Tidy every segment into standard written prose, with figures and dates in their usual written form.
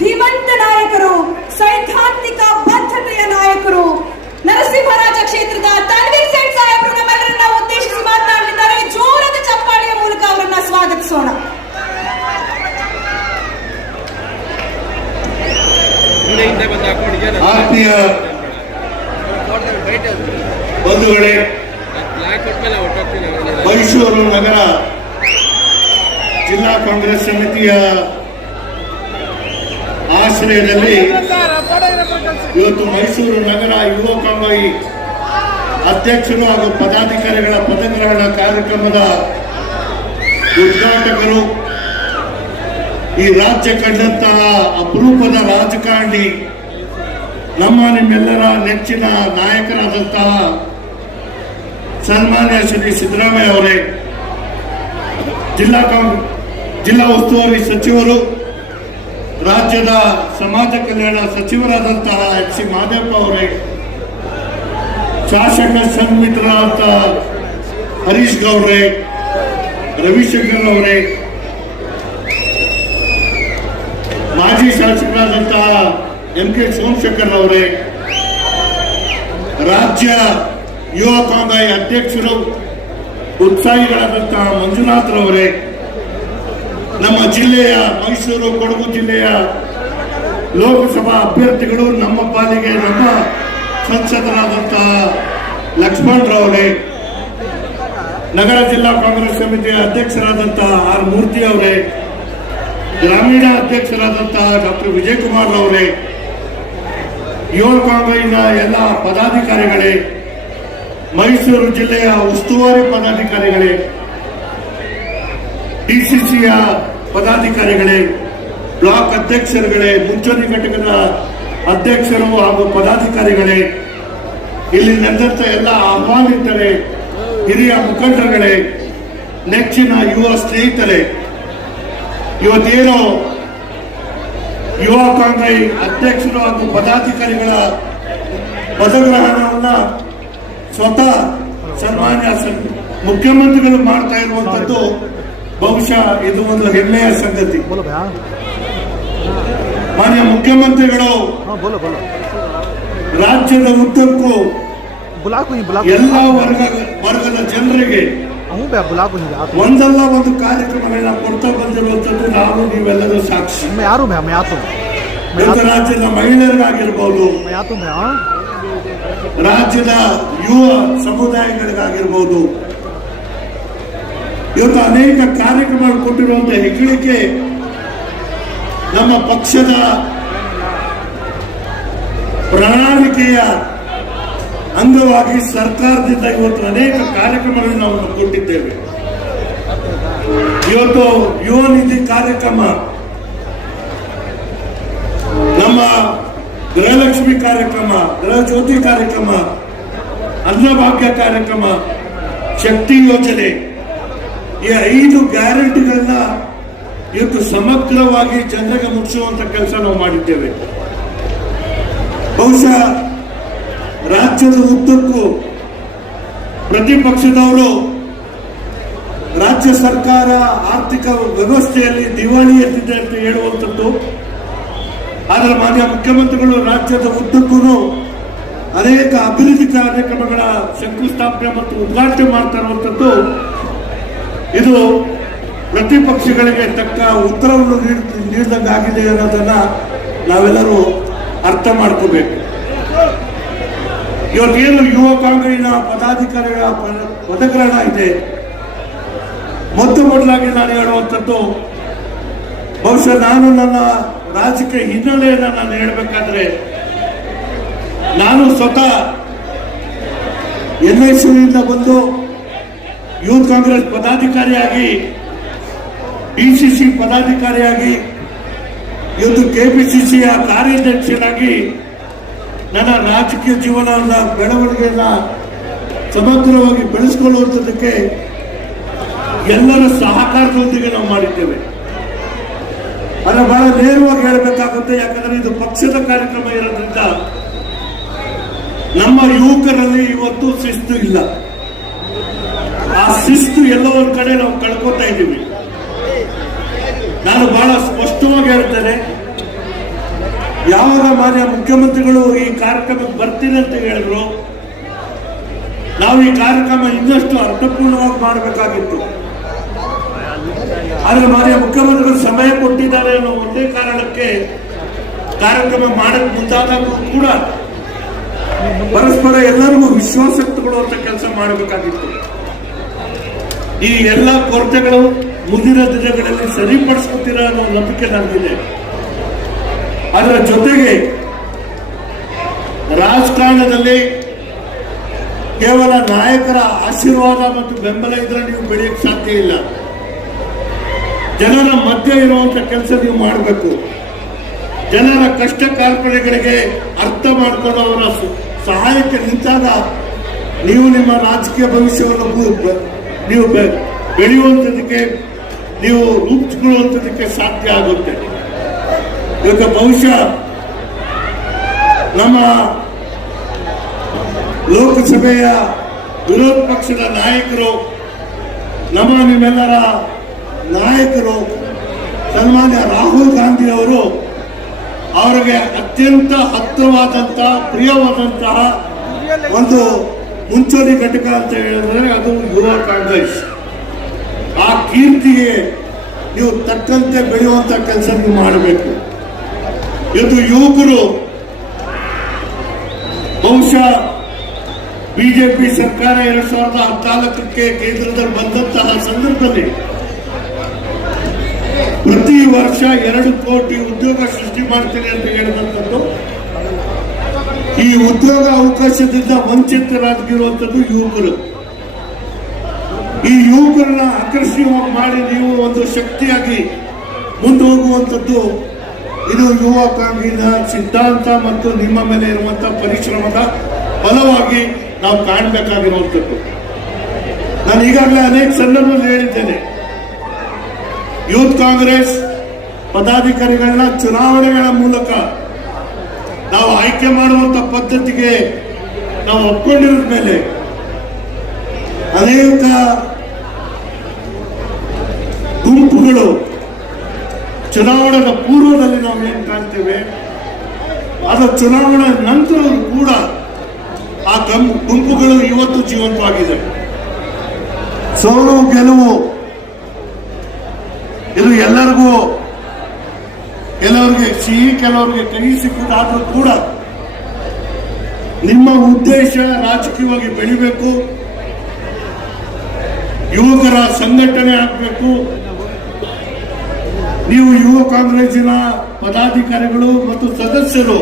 ಧೀಮಂತ ನಾಯಕರು, ಸೈದ್ಧಾಂತಿಕ ಬದ್ಧತೆಯ ನಾಯಕರು, ನರಸಿಂಹರಾಜ ಕ್ಷೇತ್ರದ ತನ್ವೀರ್ ಸೇಠ್ ಸಾಹೇಬರು ನಮ್ಮೆಲ್ಲರನ್ನ ಉದ್ದೇಶಿಸಿ ಮಾತನಾಡಲಿದ್ದಾರೆ. ಜೋರದ ಚಪ್ಪಾಳೆಯ ಮೂಲಕ ಅವರನ್ನ ಸ್ವಾಗತಿಸೋಣ. ಆತ್ಮೀಯ ಬಂಧುಗಳೇ, ಮೈಸೂರು ನಗರ ಜಿಲ್ಲಾ ಕಾಂಗ್ರೆಸ್ ಸಮಿತಿಯ ಆಶ್ರಯದಲ್ಲಿ ಇವತ್ತು ಮೈಸೂರು ನಗರ ಯುವ ಕಾಂಗ್ರೆಸ್ ಅಧ್ಯಕ್ಷರು ಹಾಗೂ ಪದಾಧಿಕಾರಿಗಳ ಪದಗ್ರಹಣ ಕಾರ್ಯಕ್ರಮದ ಉದ್ಘಾಟಕರು, ಈ ರಾಜ್ಯ ಕಂಡಂತಹ ಅಪರೂಪದ ರಾಜಕಾರಣಿ, ನಿಮ್ಮೆಲ್ಲರ ನೆಚ್ಚಿನ ನಾಯಕರಾದಂತಹ ಸನ್ಮಾನ್ಯ ಶ್ರೀ ಸಿದ್ದರಾಮಯ್ಯ ಅವರೇ, ಜಿಲ್ಲಾ ಉಸ್ತುವಾರಿ ಸಚಿವರು, ರಾಜ್ಯದ ಸಮಾಜ ಕಲ್ಯಾಣ ಸಚಿವರಾದಂತಹ ಎಚ್ ಸಿ ಮಾದೇವಪ್ಪ ಅವರೇ, ಶಾಸಕ ಸನ್ಮಿತ್ರರಾದ ಹರೀಶ್ ಗೌಡ್ರೆ, ರವಿಶಂಕರ್ ಅವರೇ, ಮಾಜಿ ಶಾಸಕರಾದಂತಹ ಎಂ.ಕೆ. ಸೋಮಶೇಖರ್ ಅವರೇ, ರಾಜ್ಯ ಯುವ ಕಾಂಗ್ರೆಸ್ ಅಧ್ಯಕ್ಷರು ಉತ್ಸಾಹಿಗಳಾದಂತಹ ಮಂಜುನಾಥ್ ರವರೇ, ನಮ್ಮ ಜಿಲ್ಲೆಯ ಮೈಸೂರು ಕೊಡಗು ಜಿಲ್ಲೆಯ ಲೋಕಸಭಾ ಅಭ್ಯರ್ಥಿಗಳು, ನಮ್ಮ ಪಾಲಿಗೆ ನಮ್ಮ ಸಂಸದರಾದಂತಹ ಲಕ್ಷ್ಮಣ್ ರವರೇ, ನಗರ ಜಿಲ್ಲಾ ಕಾಂಗ್ರೆಸ್ ಸಮಿತಿಯ ಅಧ್ಯಕ್ಷರಾದಂತಹ ಆರ್ ಮೂರ್ತಿ ಅವರೇ, ಗ್ರಾಮೀಣ ಅಧ್ಯಕ್ಷರಾದಂತಹ ಡಾಕ್ಟರ್ ವಿಜಯಕುಮಾರ್ ಅವರೇ, ಯುವ ಕಾಂಗ್ರೆಸ್ನ ಎಲ್ಲ ಪದಾಧಿಕಾರಿಗಳೇ, ಮೈಸೂರು ಜಿಲ್ಲೆಯ ಉಸ್ತುವಾರಿ ಪದಾಧಿಕಾರಿಗಳೇ, ಡಿಸಿಸಿಯ ಪದಾಧಿಕಾರಿಗಳೇ, ಬ್ಲಾಕ್ ಅಧ್ಯಕ್ಷರುಗಳೇ, ಮುಂಚೂಣಿ ಘಟಕದ ಅಧ್ಯಕ್ಷರು ಹಾಗೂ ಪದಾಧಿಕಾರಿಗಳೇ, ಇಲ್ಲಿ ನೆರೆದಂತ ಎಲ್ಲ ಆಹ್ವಾನಿತರೇ, ಹಿರಿಯ ಮುಖಂಡರುಗಳೇ, ನೆಚ್ಚಿನ ಯುವ ಸ್ನೇಹಿತರೇ, ಇವತ್ತೇನು ಯುವ ಕಾಂಗ್ರೆಸ್ ಅಧ್ಯಕ್ಷರು ಹಾಗೂ ಪದಾಧಿಕಾರಿಗಳ ಪದಗ್ರಹಣವನ್ನ ಸ್ವತಃ ಸನ್ಮಾನ್ಯ ಮುಖ್ಯಮಂತ್ರಿಗಳು ಮಾಡ್ತಾ ಇರುವಂತದ್ದು ಬಹುಶಃ ಇದು ಒಂದು ಹೆಮ್ಮೆಯ ಸಂಗತಿ. ಮಾನ್ಯ ಮುಖ್ಯಮಂತ್ರಿಗಳು ರಾಜ್ಯದ ಉದ್ದಕ್ಕೂ ಎಲ್ಲ ವರ್ಗದ ಜನರಿಗೆ ಒಂದಲ್ಲ ಒಂದು ಕಾರ್ಯಕ್ರಮಗಳನ್ನ ಕೊಡ್ತಾ ಬಂದಿರುವಂತದ್ದು ನಾವು ನೀವೆಲ್ಲರೂ ಸಾಕ್ಷಿ. ರಾಜ್ಯದ ಮಹಿಳೆಯರಿಗಾಗಿರ್ಬೋದು, ರಾಜ್ಯದ ಯುವ ಸಮುದಾಯಗಳಿಗಾಗಿರ್ಬೋದು, ಇವತ್ತು ಅನೇಕ ಕಾರ್ಯಕ್ರಮಗಳು ಕೊಟ್ಟಿರುವಂತಹ ಹೆಗ್ಗಳಿಕೆ ನಮ್ಮ ಪಕ್ಷದ ಪ್ರಣಾಳಿಕೆಯ ಅಂಗವಾಗಿ ಸರ್ಕಾರದಿಂದ ಇವತ್ತು ಅನೇಕ ಕಾರ್ಯಕ್ರಮಗಳನ್ನು ನಾವು ಕೊಟ್ಟಿದ್ದೇವೆ. ಇವತ್ತು ಯುವ ನಿಧಿ ಕಾರ್ಯಕ್ರಮ, ನಮ್ಮ ಗೃಹಲಕ್ಷ್ಮಿ ಕಾರ್ಯಕ್ರಮ, ಗೃಹ ಜ್ಯೋತಿ ಕಾರ್ಯಕ್ರಮ, ಅನ್ನಭಾಗ್ಯ ಕಾರ್ಯಕ್ರಮ, ಶಕ್ತಿ ಯೋಜನೆ, ಈ 5 ಗ್ಯಾರಂಟಿಗಳನ್ನ ಇವತ್ತು ಸಮಗ್ರವಾಗಿ ಜನರಿಗೆ ಮುಗಿಸುವಂತ ಕೆಲಸ ನಾವು ಮಾಡಿದ್ದೇವೆ. ಬಹುಶಃ ರಾಜ್ಯದ ಉದ್ದಕ್ಕೂ ಪ್ರತಿಪಕ್ಷದವರು ರಾಜ್ಯ ಸರ್ಕಾರ ಆರ್ಥಿಕ ವ್ಯವಸ್ಥೆಯಲ್ಲಿ ದಿವಾಳಿ ಎದ್ದಿದೆ ಅಂತ ಹೇಳುವಂಥದ್ದು, ಆದರೆ ಮಾನ್ಯ ಮುಖ್ಯಮಂತ್ರಿಗಳು ರಾಜ್ಯದ ಉದ್ದಕ್ಕೂ ಅನೇಕ ಅಭಿವೃದ್ಧಿ ಕಾರ್ಯಕ್ರಮಗಳ ಶಂಕುಸ್ಥಾಪನೆ ಮತ್ತು ಉದ್ಘಾಟನೆ ಮಾಡ್ತಾ ಇರುವಂಥದ್ದು, ಇದು ಪ್ರತಿಪಕ್ಷಗಳಿಗೆ ತಕ್ಕ ಉತ್ತರವನ್ನು ನೀಡಿದಂಗಾಗಿದೆ ಅನ್ನೋದನ್ನ ನಾವೆಲ್ಲರೂ ಅರ್ಥ ಮಾಡ್ಕೋಬೇಕು. ಇವತ್ತೇನು ಯುವ ಕಾಂಗ್ರೆಸ್ನ ಪದಾಧಿಕಾರಿಗಳ ಪದಗ್ರಹಣ ಇದೆ, ಮೊದಲಾಗಿ ನಾನು ಹೇಳುವಂಥದ್ದು, ಬಹುಶಃ ನಾನು ನನ್ನ ರಾಜಕೀಯ ಹಿನ್ನೆಲೆಯನ್ನು ನಾನು ಹೇಳಬೇಕಾದ್ರೆ, ನಾನು ಸ್ವತಃ NICಯಿಂದ ಬಂದು ಯೂತ್ ಕಾಂಗ್ರೆಸ್ ಪದಾಧಿಕಾರಿಯಾಗಿ, DCC ಪದಾಧಿಕಾರಿಯಾಗಿ, ಇವತ್ತು KPCCಯ ಕಾರ್ಯಾಧ್ಯಕ್ಷರಾಗಿ ನನ್ನ ರಾಜಕೀಯ ಜೀವನದ ಬೆಳವಣಿಗೆಯನ್ನ ಸಮಗ್ರವಾಗಿ ಬೆಳೆಸಿಕೊಳ್ಳುವಂಥದ್ದಕ್ಕೆ ಎಲ್ಲರ ಸಹಕಾರದೊಂದಿಗೆ ನಾವು ಮಾಡಿದ್ದೇವೆ. ಅದನ್ನು ಬಹಳ ನೇರವಾಗಿ ಹೇಳಬೇಕಾಗುತ್ತೆ. ಯಾಕಂದ್ರೆ ಇದು ಪಕ್ಷದ ಕಾರ್ಯಕ್ರಮ ಇರೋದ್ರಿಂದ ನಮ್ಮ ಯುವಕರಲ್ಲಿ ಇವತ್ತು ಶಿಸ್ತು ಇಲ್ಲ. ಆ ಶಿಸ್ತು ಎಲ್ಲೋ ಒಂದ್ ಕಡೆ ನಾವು ಕಳ್ಕೊತಾ ಇದ್ದೀವಿ. ನಾನು ಬಹಳ ಸ್ಪಷ್ಟವಾಗಿ ಹೇಳ್ತೇನೆ, ಯಾವಾಗ ಮಾನ್ಯ ಮುಖ್ಯಮಂತ್ರಿಗಳು ಈ ಕಾರ್ಯಕ್ರಮಕ್ಕೆ ಬರ್ತೀನಿ ಅಂತ ಹೇಳಿದ್ರು, ನಾವು ಈ ಕಾರ್ಯಕ್ರಮ ಇನ್ನಷ್ಟು ಅರ್ಥಪೂರ್ಣವಾಗಿ ಮಾಡಬೇಕಾಗಿತ್ತು. ಆದ್ರೆ ಮಾನ್ಯ ಮುಖ್ಯಮಂತ್ರಿಗಳು ಸಮಯ ಕೊಟ್ಟಿದ್ದಾರೆ ಅನ್ನೋ ಒಂದೇ ಕಾರಣಕ್ಕೆ ಕಾರ್ಯಕ್ರಮ ಮಾಡಕ್ ಮುಂದಾದರೂ ಕೂಡ ಪರಸ್ಪರ ಎಲ್ಲರಿಗೂ ವಿಶ್ವಾಸ ತಗೊಳ್ಳುವಂತ ಕೆಲಸ ಮಾಡಬೇಕಾಗಿತ್ತು. ಈ ಎಲ್ಲ ಕೊರತೆಗಳು ಮುಂದಿನ ದಿನಗಳಲ್ಲಿ ಸರಿಪಡಿಸ್ಕೊತೀರ ಅನ್ನೋ ನಂಬಿಕೆ ನನಗಿದೆ. ಅದರ ಜೊತೆಗೆ ರಾಜಕಾರಣದಲ್ಲಿ ಕೇವಲ ನಾಯಕರ ಆಶೀರ್ವಾದ ಮತ್ತು ಬೆಂಬಲ ಇದ್ರೆ ನೀವು ಬೆಳೆಯಕ್ಕೆ ಸಾಧ್ಯ ಇಲ್ಲ. ಜನರ ಮಧ್ಯೆ ಇರುವಂತ ಕೆಲಸ ನೀವು ಮಾಡಬೇಕು. ಜನರ ಕಷ್ಟ ಕಾರ್ಪಣ್ಯಗಳಿಗೆ ಅರ್ಥ ಮಾಡಿಕೊಂಡು ಅವರ ಸಹಾಯಕ್ಕೆ ನಿಂತಾಗ ನೀವು ನಿಮ್ಮ ರಾಜಕೀಯ ಭವಿಷ್ಯವನ್ನು ನೀವು ಬೆಳೆಯುವಂಥದಕ್ಕೆ, ನೀವು ರೂಪಿಸಿಕೊಳ್ಳುವಂಥದಕ್ಕೆ ಸಾಧ್ಯ ಆಗುತ್ತೆ. ಇವತ್ತು ಬಹುಶಃ ನಮ್ಮ ಲೋಕಸಭೆಯ ವಿರೋಧ ಪಕ್ಷದ ನಾಯಕರು, ನಮ್ಮ ನಿಮ್ಮೆಲ್ಲರ ನಾಯಕರು ಸನ್ಮಾನ್ಯ ರಾಹುಲ್ ಗಾಂಧಿ ಅವರು ಅವರಿಗೆ ಅತ್ಯಂತ ಹತ್ತಿರವಾದಂತಹ ಪ್ರಿಯವಾದಂತಹ ಒಂದು ಮುಂಚೂಣಿ ಘಟಕ ಅಂತ ಹೇಳಿದ್ರೆ ಅದು ಯುವ ಕಾಂಗ್ರೆಸ್. ಆ ಕೀರ್ತಿಗೆ ನೀವು ತಕ್ಕಂತೆ ಬೆಳೆಯುವಂತ ಕೆಲಸ ನೀವು ಮಾಡಬೇಕು. ಇವತ್ತು ಯುವಕರು ಬಹುಶಃ ಬಿಜೆಪಿ ಸರ್ಕಾರ 2014ಕ್ಕೆ ಕೇಂದ್ರದಲ್ಲಿ ಬಂದಂತಹ ಸಂದರ್ಭದಲ್ಲಿ ಪ್ರತಿ ವರ್ಷ 2 ಕೋಟಿ ಉದ್ಯೋಗ ಸೃಷ್ಟಿ ಮಾಡ್ತೀನಿ ಅಂತ ಹೇಳಿದಂಥದ್ದು, ಈ ಉದ್ಯೋಗ ಅವಕಾಶದಿಂದ ವಂಚಿತರಾಗಿರುವಂಥದ್ದು ಯುವಕರು. ಈ ಯುವಕರನ್ನ ಆಕರ್ಷಣೀಯವಾಗಿ ಮಾಡಿ ನೀವು ಒಂದು ಶಕ್ತಿಯಾಗಿ ಮುಂದೆ ಹೋಗುವಂಥದ್ದು ಇದು ಯುವ ಕಾಂಗ್ರೆಸ್ನ ಸಿದ್ಧಾಂತ ಮತ್ತು ನಿಮ್ಮ ಮೇಲೆ ಇರುವಂತಹ ಪರಿಶ್ರಮದ ಫಲವಾಗಿ ನಾವು ಕಾಣಬೇಕಾಗಿರುವಂಥದ್ದು. ನಾನು ಈಗಾಗಲೇ ಅನೇಕ ಸಂದರ್ಭದಲ್ಲಿ ಹೇಳಿದ್ದೇನೆ, ಯೂತ್ ಕಾಂಗ್ರೆಸ್ ಪದಾಧಿಕಾರಿಗಳನ್ನ ಚುನಾವಣೆಗಳ ಮೂಲಕ ನಾವು ಆಯ್ಕೆ ಮಾಡುವಂತ ಪದ್ಧತಿಗೆ ನಾವು ಒಪ್ಕೊಂಡಿರೋದ ಮೇಲೆ ಅನೇಕ ಗುಂಪುಗಳು ಚುನಾವಣೆಯ ಪೂರ್ವದಲ್ಲಿ ನಾವು ಏನ್ ಕಾಣ್ತೇವೆ, ಅದು ಚುನಾವಣೆ ನಂತರ ಕೂಡ ಆ ಗುಂಪುಗಳು ಇವತ್ತು ಜೀವಂತವಾಗಿದೆ. ಸೋಲು ಗೆಲುವು ಇದು ಕೆಲವರಿಗೆ ಸಿಹಿ, ಕೆಲವರಿಗೆ ಕಹಿ ಸಿಕ್ಕುದಾದ್ರೂ ಕೂಡ ನಿಮ್ಮ ಉದ್ದೇಶ ರಾಜಕೀಯವಾಗಿ ಬೆಳಿಬೇಕು, ಯುವಕರ ಸಂಘಟನೆ ಆಗಬೇಕು. ನೀವು ಯುವ ಕಾಂಗ್ರೆಸ್ಸಿನ ಪದಾಧಿಕಾರಿಗಳು ಮತ್ತು ಸದಸ್ಯರು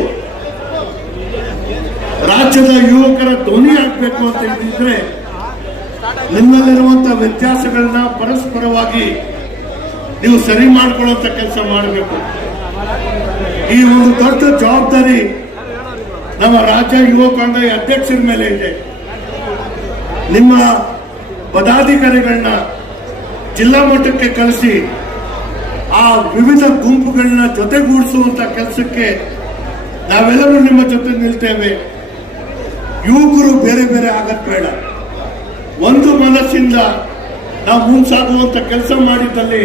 ರಾಜ್ಯದ ಯುವಕರ ಧ್ವನಿ ಆಗಬೇಕು ಅಂತ ಹೇಳಿದ್ರೆ ನಿಮ್ಮಲ್ಲಿರುವಂತಹ ವ್ಯತ್ಯಾಸಗಳನ್ನ ಪರಸ್ಪರವಾಗಿ ನೀವು ಸರಿ ಮಾಡಿಕೊಳ್ಳುವಂತ ಕೆಲಸ ಮಾಡಬೇಕು. ಈ ಒಂದು ದೊಡ್ಡ ಜವಾಬ್ದಾರಿ ನಮ್ಮ ರಾಜ್ಯ ಯುವ ಕಾಂಗ್ರೆಸ್ ಅಧ್ಯಕ್ಷರ ಮೇಲೆ ಇದೆ. ನಿಮ್ಮ ಪದಾಧಿಕಾರಿಗಳನ್ನ ಜಿಲ್ಲಾ ಮಟ್ಟಕ್ಕೆ ಕಳಿಸಿ ಆ ವಿವಿಧ ಗುಂಪುಗಳನ್ನ ಜೊತೆಗೂಡಿಸುವಂತ ಕೆಲಸಕ್ಕೆ ನಾವೆಲ್ಲರೂ ನಿಮ್ಮ ಜೊತೆ ನಿಲ್ತೇವೆ. ಯುವಕರು ಬೇರೆ ಬೇರೆ ಆಗದ್ ಬೇಡ, ಒಂದು ಮನಸ್ಸಿಂದ ನಾವು ಮುಂಸಾಗುವಂತ ಕೆಲಸ ಮಾಡಿದ್ದಲ್ಲಿ,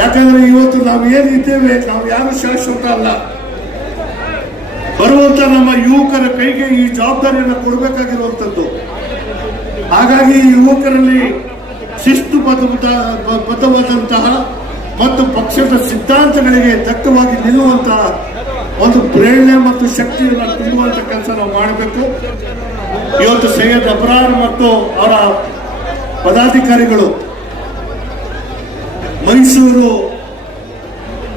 ಯಾಕಂದ್ರೆ ಇವತ್ತು ನಾವು ಏನಿದ್ದೇವೆ ನಾವು ಯಾರು ಶಾಶ್ವತ ಅಲ್ಲ. ಬರುವಂತ ನಮ್ಮ ಯುವಕರ ಕೈಗೆ ಈ ಜವಾಬ್ದಾರಿಯನ್ನು ಕೊಡಬೇಕಾಗಿರುವಂಥದ್ದು. ಹಾಗಾಗಿ ಯುವಕರಲ್ಲಿ ಶಿಸ್ತುಬದ್ಧವಾದಂತಹ ಮತ್ತು ಪಕ್ಷದ ಸಿದ್ಧಾಂತಗಳಿಗೆ ತಕ್ಕವಾಗಿ ನಿಲ್ಲುವಂತಹ ಒಂದು ಪ್ರೇರಣೆ ಮತ್ತು ಶಕ್ತಿಯನ್ನು ತುಂಬುವಂತ ಕೆಲಸ ನಾವು ಮಾಡಬೇಕು. ಇವತ್ತು ಸೈಯದ್ ಅಬ್ರಾರ್ ಮತ್ತು ಅವರ ಪದಾಧಿಕಾರಿಗಳು ಮೈಸೂರು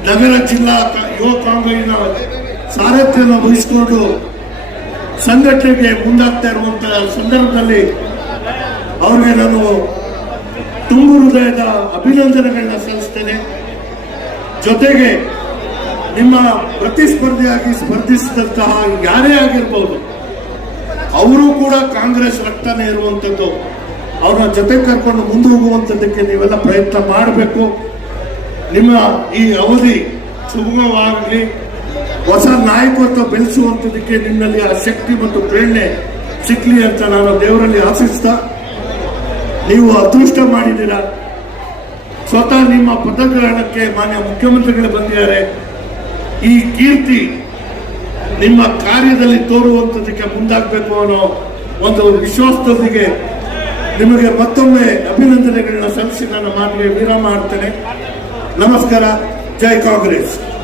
ನಗರ ಜಿಲ್ಲಾ ಯುವ ಕಾಂಗ್ರೆಸ್ನ ಸಾರಥ್ಯವನ್ನು ವಹಿಸಿಕೊಂಡು ಸಂಘಟನೆಗೆ ಮುಂದಾಗ್ತಾ ಇರುವಂತಹ ಸಂದರ್ಭದಲ್ಲಿ ಅವರಿಗೆ ನಾನು ತುಂಬ ಹೃದಯದ ಅಭಿನಂದನೆಗಳನ್ನ ಸಲ್ಲಿಸ್ತೇನೆ. ಜೊತೆಗೆ ನಿಮ್ಮ ಪ್ರತಿಸ್ಪರ್ಧಿಯಾಗಿ ಸ್ಪರ್ಧಿಸಿದಂತಹ ಯಾರೇ ಆಗಿರ್ಬೋದು, ಅವರು ಕೂಡ ಕಾಂಗ್ರೆಸ್ ರಕ್ತನೇ ಇರುವಂಥದ್ದು. ಅವ್ರನ್ನ ಜೊತೆ ಕರ್ಕೊಂಡು ಮುಂದೆ ಹೋಗುವಂಥದ್ದಕ್ಕೆ ನೀವೆಲ್ಲ ಪ್ರಯತ್ನ ಮಾಡಬೇಕು. ನಿಮ್ಮ ಈ ಅವಧಿ ಸುಗಮವಾಗಲಿ, ಹೊಸ ನಾಯಕತ್ವ ಬೆಳೆಸುವಂಥದ್ದಕ್ಕೆ ನಿಮ್ಮಲ್ಲಿ ಆ ಶಕ್ತಿ ಮತ್ತು ಪ್ರೇರಣೆ ಸಿಕ್ಕಲಿ ಅಂತ ನಾನು ದೇವರಲ್ಲಿ ಆಶಿಸ್ತಾ, ನೀವು ಅದೃಷ್ಟ ಮಾಡಿದ್ದೀರಾ. ಸ್ವತಃ ನಿಮ್ಮ ಪದಗ್ರಹಣಕ್ಕೆ ಮಾನ್ಯ ಮುಖ್ಯಮಂತ್ರಿಗಳು ಬಂದಿದ್ದಾರೆ. ಈ ಕೀರ್ತಿ ನಿಮ್ಮ ಕಾರ್ಯದಲ್ಲಿ ತೋರುವಂಥದಕ್ಕೆ ಮುಂದಾಗಬೇಕು ಅನ್ನೋ ಒಂದು ವಿಶ್ವಾಸದೊಂದಿಗೆ ನಿಮಗೆ ಮತ್ತೊಮ್ಮೆ ಅಭಿನಂದನೆಗಳನ್ನ ಸಲ್ಲಿಸಿ ನನ್ನ ಮಾತಿಗೆ ವಿರಾಮ ಮಾಡ್ತೇನೆ. ನಮಸ್ಕಾರ. ಜೈ ಕಾಂಗ್ರೆಸ್.